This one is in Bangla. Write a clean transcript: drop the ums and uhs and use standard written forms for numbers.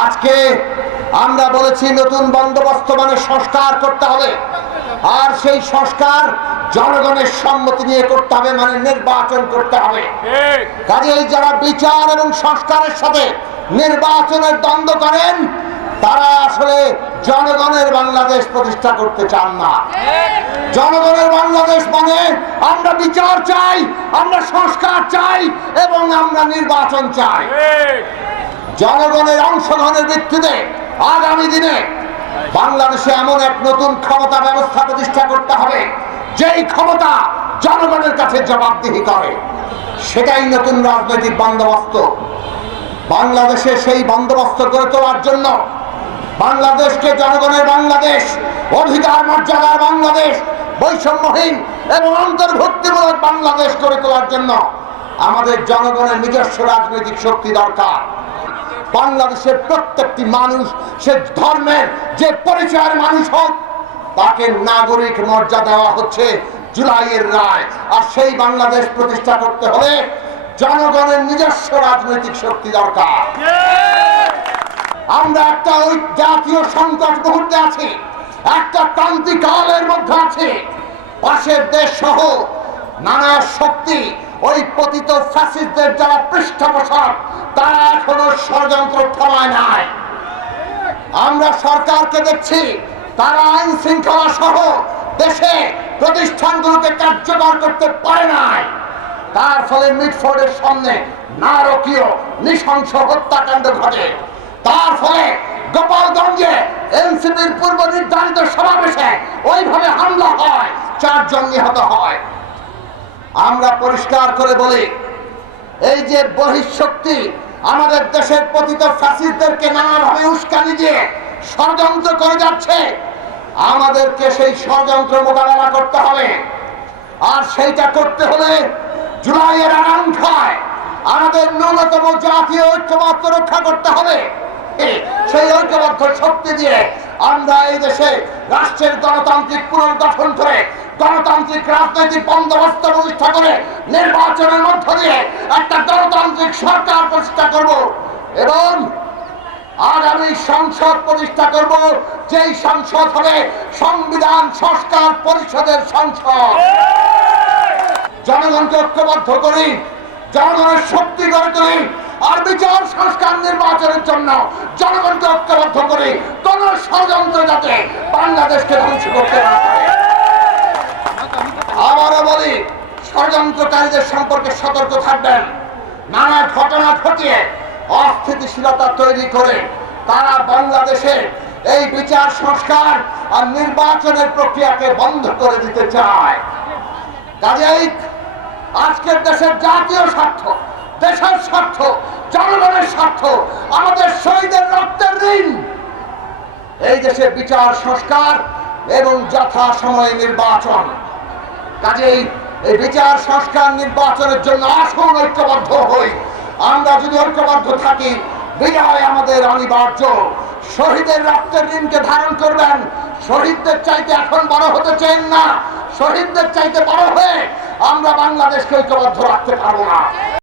আজকে আমরা বলেছি নতুন বন্দোবস্ত মানে সংস্কার করতে হবে, আর সেই সংস্কার জনগণের সম্মতি নিয়ে করতে হবে, মানে নির্বাচন করতে হবে। কাজেই যারা বিচার এবং সংস্কারের সাথে নির্বাচনের দ্বন্দ্ব করেন তারা আসলে জনগণের বাংলাদেশ প্রতিষ্ঠা করতে চান না। জনগণের বাংলাদেশ মানে আমরা বিচার চাই, আমরা সংস্কার চাই এবং আমরা নির্বাচন চাই। জনগণের অংশগ্রহণের ভিত্তিতে আগামী দিনে বাংলাদেশে এমন এক নতুন ক্ষমতা ব্যবস্থা প্রতিষ্ঠা করতে হবে যেই ক্ষমতা জনগণের কাছে জবাবদিহি করে। সেটাই নতুন রাজনৈতিক বন্দোবস্ত। বাংলাদেশে সেই বন্দোবস্ত গড়ে তোলার জন্য বাংলাদেশকে জনগণের বাংলাদেশ, অধিকার মর্যাদার বাংলাদেশ, বৈষম্যহীন এবং অন্তর্ভুক্তিমূলক বাংলাদেশ গড়ে তোলার জন্য আমাদের জনগণের নিজস্ব রাজনৈতিক শক্তি দরকার। বাংলাদেশের প্রত্যেকটি মানুষ, সে ধর্মের যে পরিচয়ের মানুষ হোক, তাকে নাগরিক মর্যাদা দেওয়া হচ্ছে জুলাইয়ের রায়। আর সেই বাংলাদেশ প্রতিষ্ঠা করতে হলে জনগণের নিজস্ব রাজনৈতিক শক্তি দরকার। আমরা একটা ওই জাতীয় সংকট মুহূর্তে আছি, একটা ক্রান্তিকালের মধ্যে আছি। পাশের দেশ সহ নানা শক্তি, ওই পতিত ফ্যাসিস্টদের যারা পৃষ্ঠপোষক, তারা এখনো ষড়যন্ত্র থামায় নাই। আমরা সরকারকে দেখছি তারা আইন শৃঙ্খলা সহ দেশে প্রতিষ্ঠানগুলোকে কার্যকর করতে পারে নাই। তার ফলে মিটফোর্ডের সামনে নারকীয় নৃশংস হত্যাকাণ্ড ঘটে। তার ফলে গোপালগঞ্জে এনসিপির পূর্ব নির্ধারিত সমাবেশে ওইভাবে হামলা হয়, 4 জন নিহত হয়। আমরা পরিষ্কার করে বলি, এই যে বহিঃশক্তি আমাদের দেশের পতিত ফ্যাসিস্টদেরকে নানাভাবে উস্কানি দিয়ে ষড়যন্ত্র করে যাচ্ছে, আমাদেরকে সেই ষড়যন্ত্র মোকাবেলা করতে হবে। আর সেইটা করতে হলে জুলাইয়ের আকাঙ্ক্ষায় আমাদের ন্যূনতম জাতীয় ঐক্যমত্য রক্ষা করতে হবে। সেই ঐক্যবদ্ধ শক্তি দিয়ে আমরা এই দেশে রাষ্ট্রের গণতান্ত্রিক পুনর্গঠন করে, গণতান্ত্রিক রাজনৈতিক বন্দোবস্ত প্রতিষ্ঠা করে, নির্বাচনের মধ্য দিয়ে একটা গণতান্ত্রিক সরকার প্রতিষ্ঠা করব এবং আগামী সংসদ প্রতিষ্ঠা করব, যেই সংসদ হবে সংবিধান সংস্কার পরিষদের সংসদ। জনগণকে ঐক্যবদ্ধ করি, জনগণের শক্তি গড়ে তুলি, আর বিচার সংস্কার নির্বাচনের জন্য জনগণকে ঐক্যবদ্ধ করি। কোন ষড়যন্ত্র যাতে বাংলাদেশকে ধ্বংস করতে না পারে। আবারও বলি, ষড়যন্ত্রকারীদের সম্পর্কে সতর্ক থাকবেন। নানা ঘটনা ঘটিয়ে অস্থিতিশীলতা তৈরি করে তারা বাংলাদেশে এই বিচার সংস্কার আর নির্বাচনের প্রক্রিয়াকে বন্ধ করে দিতে চায়। কাজেই আজকের দেশের জাতীয় স্বার্থ, দেশের স্বার্থ, জনগণের স্বার্থ, আমাদের শহীদের রক্তের ঋণ, এই দেশে বিচার সংস্কার এবং যথাসময়ে নির্বাচন। কাজেই এই বিচার সংস্কার নির্বাচনের জন্য আসুন ঐক্যবদ্ধ হই। আমরা যদি ঐক্যবদ্ধ থাকি, বিজয় আমাদের অনিবার্য। শহীদের রক্তের ঋণকে ধারণ করবেন। শহীদদের চাইতে এখন বড় হতে চান না, শহীদদের চাইতে বড় হয়ে আমরা বাংলাদেশকে ঐক্যবদ্ধ রাখতে পারবো না।